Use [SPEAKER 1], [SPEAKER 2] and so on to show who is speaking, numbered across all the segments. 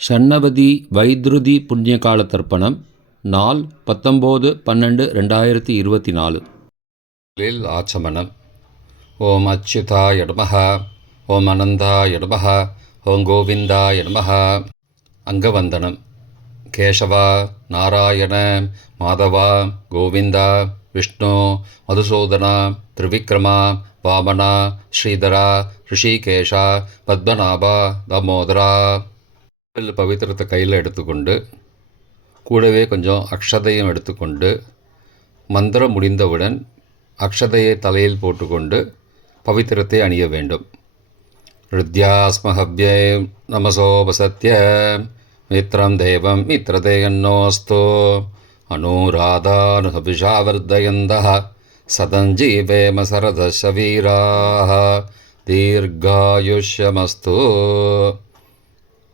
[SPEAKER 1] ஷண்ணவதி வைத்ருதி புண்ணியகால தர்ப்பணம் நாள் பத்தொம்போது பன்னெண்டு ரெண்டாயிரத்தி இருபத்தி நாலு.
[SPEAKER 2] லில் ஆச்சமனம் ஓம் அச்சுதா நமः ஓம் அனந்தா நமः ஓம் கோவிந்தா நமः அங்கவந்தனம். கேசவா நாராயண மாதவா கோவிந்தா விஷ்ணு மதுசூதனா திரிவிக்ரமா வாமனா ஸ்ரீதரா ரிஷிகேஷா பத்மநாபா தாமோதரா. பவித்திரத்தை கையில் எடுத்துக்கொண்டு கூடவே கொஞ்சம் அக்ஷதையும் எடுத்துக்கொண்டு மந்திரம் முடிந்தவுடன் அக்ஷதையை தலையில் போட்டுக்கொண்டு பவித்திரத்தை அணிய வேண்டும். ஹிருத்யாஸ்மஹவ்யை நமசோபசத்ய மித்ரம் தேவம் மித்ரதேயன்னோஸ்தோ அனுராதானுஹபிஷாவர்தயந்த சதஞ்சீவேம சரதசவீராः தீர்காயுஷ்யமஸ்து.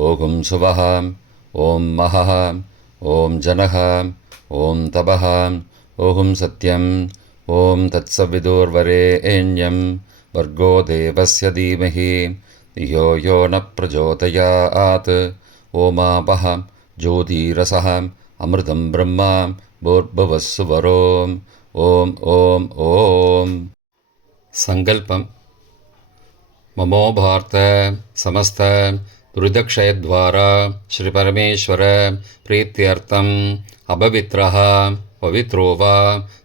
[SPEAKER 2] ओहुं शुभः ॐ महः ॐ जनः ॐ तपः ओहुं सत्यम् ॐ तत्सविदुर्वरे एण्यं वर्गोदेवस्य धीमहि यो यो न प्रचोदयात् ओमापः ज्योतिरसः ज्योतिरसहा अमृतं ब्रह्मां भोर्भुवस्सुवरोम् ॐ ॐ सङ्कल्पम्। ममो भार्त समस्त दुरिदक्षयद्वारा श्रीपरमेश्वर प्रीत्यर्थम् अपवित्रः पवित्रो वा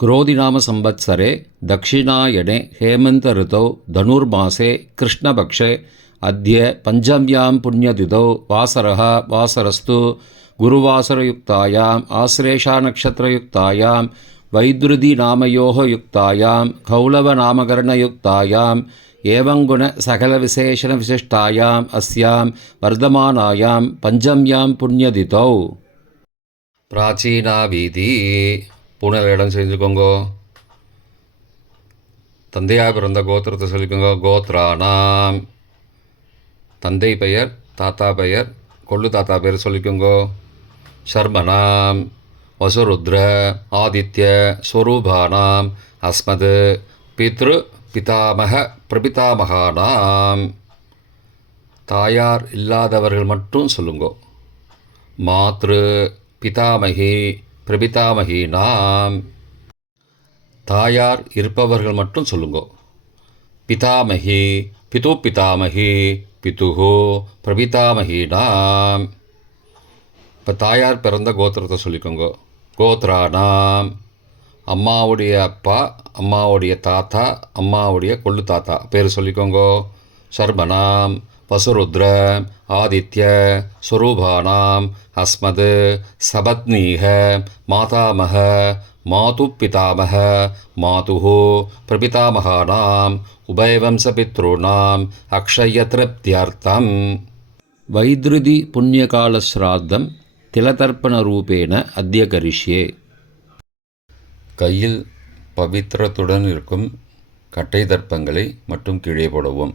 [SPEAKER 1] क्रोधिनामसंवत्सरे दक्षिणायणे हेमन्तऋतौ धनुर्मासे कृष्णपक्षे अद्य पञ्चम्यां पुण्यतिथौ वासरः वासरस्तु गुरुवासरयुक्तायाम् आश्लेषानक्षत्रयुक्तायां वैद्रुदिनामयोः युक्तायां कौलवनामकरणयुक्तायाम् एवं एवङ्गुणसकलविशेषणविशिष्टायाम् अस्यां वर्धमानायां पञ्चम्यां पुण्यदितौ
[SPEAKER 2] प्राचीना वीथी பூனல் இடம் செஞ்சுக்கோங்கோ. தந்தையாக பிறந்த கோத்திரத்தை சொல்லிக்கோங்க. கோத்ரானாம். தந்தை பெயர் தாத்தா பெயர் கொள்ளு தாத்தா பெயர் சொல்லிக்கோங்கோ. சர்மனாம். வசுருத்ர ஆதித்ய ஸ்வரூபானாம் அஸ்மது பித்ரு பிதாமக பிரபிதாமகானாம். தாயார் இல்லாதவர்கள் மட்டும் சொல்லுங்கோ. மாத்ரு பிதாமகி பிரபிதாமகினாம். தாயார் இருப்பவர்கள் மட்டும் சொல்லுங்கோ. பிதாமகி பிது பிதாமகி பிதுஹோ பிரபிதாமகீனாம். இப்போ தாயார் பிறந்த கோத்திரத்தை சொல்லிக்கோங்க. கோத்ரானாம். அம்மாவுடைய அப்பா அம்மாவுடைய தாத்தா அம்மாவுடைய கொள்ளு தாத்தா. பேர் சொல்லிக்கோங்க. சர்மனாம். வசுருத்ர ஆதித்ய ஸ்வரூபானாம் அஸ்மது சபத்னீக மாதாமக மாது பிதாமக மாதுஹோ பிரபிதாமகானாம் உபயவம்சபித்ருணாம் அக்ஷயத்ருப்தியர்த்தம்
[SPEAKER 1] வைத்ருதி புண்ணியகாலஸ்ராத்தம் திலதர்ப்பணரூபேண அத்ய கரிஷ்யே
[SPEAKER 2] கையில் பவித்திரத்துடன் இருக்கும் கட்டை தர்ப்பங்களை மட்டும் கீழே போடவும்.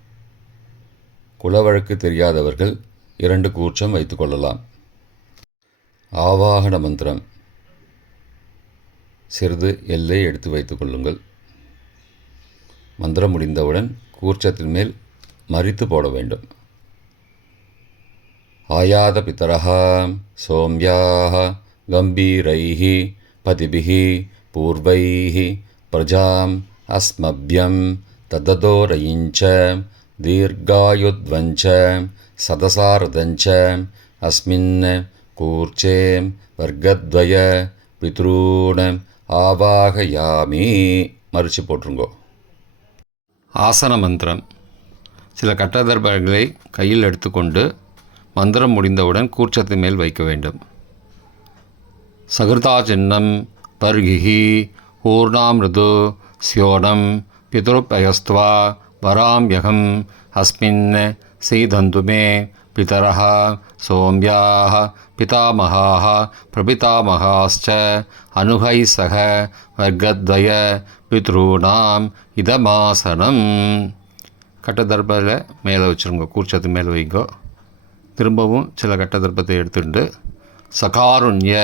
[SPEAKER 2] குலவழக்கு தெரியாதவர்கள் இரண்டு கூற்றம் வைத்துக்கொள்ளலாம் ஆவாகன மந்திரம். சிறிது எல்லை எடுத்து வைத்துக்கொள்ளுங்கள் மந்திரம் முடிந்தவுடன் கூர்ச்சத்தின் மேல் மறித்து போட வேண்டும். ஆயாத பித்தரா சோம்யாக கம்பீரைः பதிபிः பூர்வைः பிரஜாம் அஸ்மபியம் தததோரையிஞ்ச दीर्घायुध्वञ्च सदसारदञ्च अस्मिन् कूर्चे वर्गद्वय பித்ரூண ஆவாகயாமி மறிச்சு போட்டுருங்கோ ஆசன மந்திரம் சில கட்டதர்பங்களை கையில் எடுத்துக்கொண்டு மந்திரம் முடிந்தவுடன் கூர்ச்சத்தின் மேல் வைக்க வேண்டும் சகிருதா சின்னம் பர்கிஹி ஊர்ணாமிருது ஸ்யோனம் பிதுருப்பயஸ்துவா वराम्यहं अस्मिन् सीदन्तु मे पितरः सोम्याः पितामहाः प्रपितामहाश्च अनुहैः सह வர்க்கத்வய பித்ரூணாம் இதமாசனம் கட்டதர்பில் மேலே வச்சுருங்க கூர்ச்சத்து மேலே வைங்கோ. திரும்பவும் சில கட்டதர்ப்பத்தை எடுத்துட்டு சகாருண்ய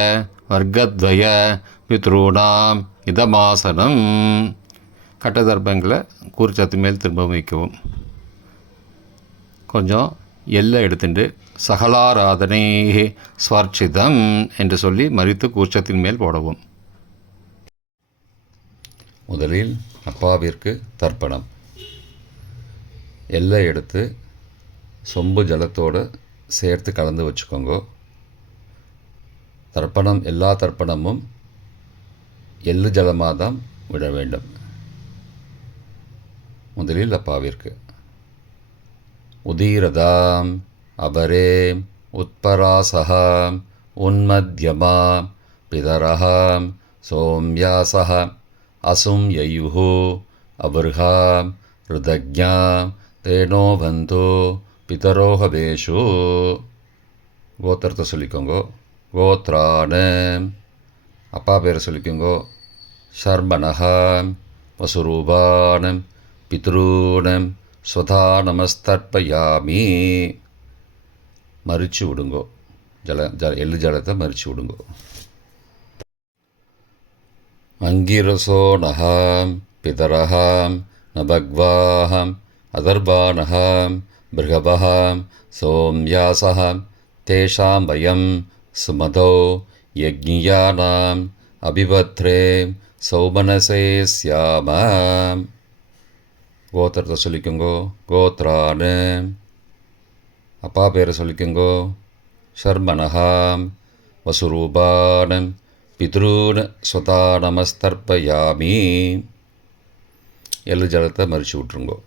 [SPEAKER 2] வர்க்கத்வய பித்ரூணாம் இதமாசனம் கட்டதர்ப்பங்களை கூர்ச்சத்து மேல் திரும்ப வைக்கவும். கொஞ்சம் எல்லை எடுத்துட்டு சகலாராதனை ஸ்வர்ச்சிதம் என்று சொல்லி மறித்து கூர்ச்சத்தின் மேல் போடவும். முதலில் அப்பாவிற்கு தர்ப்பணம். எல்லை எடுத்து சொம்பு ஜலத்தோடு சேர்த்து கலந்து வச்சுக்கோங்க. தர்ப்பணம் எல்லா தர்ப்பணமும் எள்ளு ஜலமாக தான் விட வேண்டும். முதலில் அப்பாவிற்கு. உதீரதாம் அபரே உத்பராசகாம் உன்மத்யமா பிதரஹாம் சோம்யாசः அசும் யயுः அபர்ஹாம் ருதஜா தேனோ பிதரோகவேஷு கோத்திரத்தை சொல்லிக்கோங்கோ. கோத்ரான அப்பா பேரை சொல்லிக்கோங்கோ. ஷர்மணஹாம் வசுரூபான பித்ரூணம் ஸ்வதா நமஸ்தர்ப்பயாமி. மறிச்சு விடுங்கோ. ஜல ஜல எள்ளு ஜலத்தை மறிச்சு விடுங்கோ. அங்கிரசோ நகாம் பிதரஹாம் நபக்வாஹம் அதர்பானஹாம் பிருகபஹாம் சோம்யாசஹாம் தேஷாம் வயம் சுமதோ யஜ்ஞியானாம் அபிபத்ரே சௌமனசே சியாமாம் கோத்திரத்தை சொல்லிக்கோங்கோ. கோத்ரானு. அப்பா பேரை சொல்லிக்கோங்கோ. ஷர்மனஹாம் வசுரூபானம். பித்ரூன் ஸ்வதா நமஸ்தர்ப்பயாமி எள்ளு ஜலத்தை மறிச்சு விட்ருங்கோ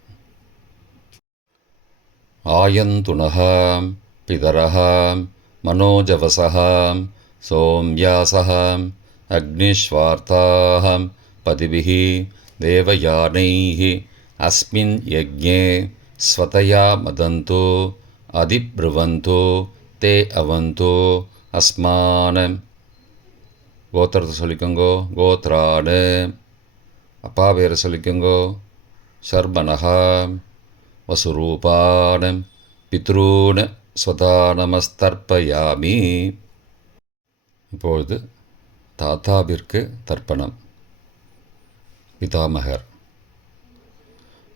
[SPEAKER 2] ஆயந்துணகாம். பிதரஹாம் மனோஜவசகாம். சோம்யாசகாம். அக்னிஸ்வார்த்தாஹம் பதிபிः தேவயானைஹி. अस्मिन् यज्ञे स्वतया मदन्तो अधिब्रुवन्तो ते अवन्तो अस्मान् கோத்திரத்தை சொல்லிக்கோங்கோ கோத்ராடு அப்பா பேரை சொல்லிக்கோங்கோ शर्मणः वसुरूपान् பித்ரூன் ஸ்வதா நமஸ்தர்ப்பயாமி இப்பொழுது தாத்தாவிற்கு தர்ப்பணம் பிதாமகர்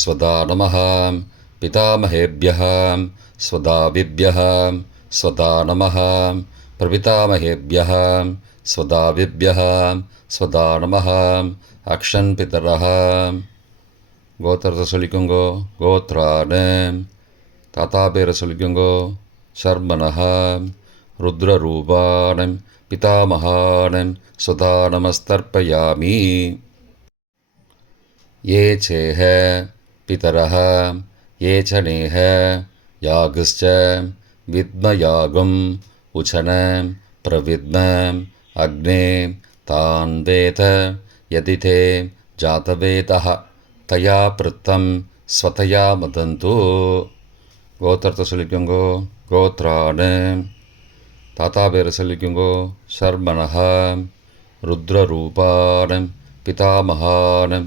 [SPEAKER 2] स्वदा नमः पितामहेभ्यः स्वदाविभ्यः स्वदा नमः प्रपितामहेभ्यः स्वदाविभ्यः स्वदा नमः अक्षन् पितरः கோத்திரத்தை சொல்லிக்கோங்கோ கோத்ரான்னு தாத்தா பேரை சொல்லிக்கோங்கோ शर्मणः रुद्ररूपानं पितामहानं स्वधा नमस्तर्पयामि ये चेह पितरः ये च नेह यागश्च विद्मयागम् उचन प्रविद्म अग्ने तान् वेद यदि ते जातवेदः तया पृत्तं स्वतया मदन्तु கோத்திரத்தை சொல்லிக்கோங்கோ கோத்ரான்னு தாத்தா பேரை சொல்லிக்கோங்கோ சர்மணः ருத்ரரூபானம் பிதாமகானம்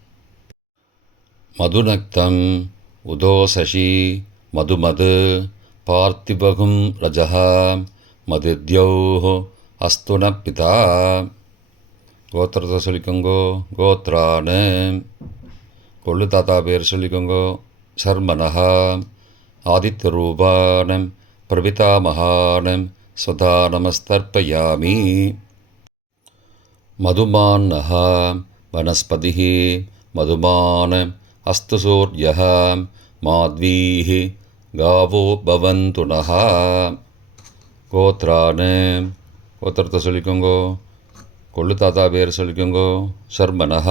[SPEAKER 2] மதுநக்தம் உதோசசி மதுமது பார்த்திபகும் ரஜः மதுத்யோः அஸ்து ந பிதா. கோத்திரத்தை சொல்லிக்கோங்கோ கோத்ரான்னு கொள்ளு தாத்தா பேர் சொல்லிக்கோங்கோ சர்மனஹா ஆதித்ய ரூபானம் பிரபிதாமகானம் சதா நமஸ்தர்ப்பயாமி மதுமான்னஹா வனஸ்பதி மதுமான. सूर्यः माध्वीः गावो भवन्तु नः கோத்ரான்னு கோத்திரத்தை சொல்லிக்கோங்கோ கொள்ளு தாத்தா பேர் சொல்லிக்கோங்கோ ஷர்மனः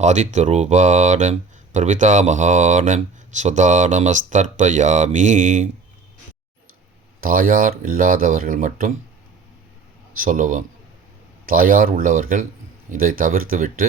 [SPEAKER 2] ஆதித்யரூபானம் பிரபிதாமகானம் ஸ்வதா நமஸ்தர்ப்பயாமி தாயார் இல்லாதவர்கள் மட்டும் சொல்லவும் தாயார் உள்ளவர்கள் இதை தவிர்த்துவிட்டு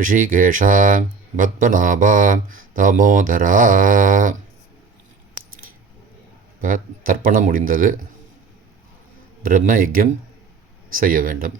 [SPEAKER 2] ரிஷிகேஷா பத்மநாபா தாமோதரா இப்போ தர்ப்பணம் முடிந்தது. பிரம்ம யஜ்யம் செய்ய வேண்டும்.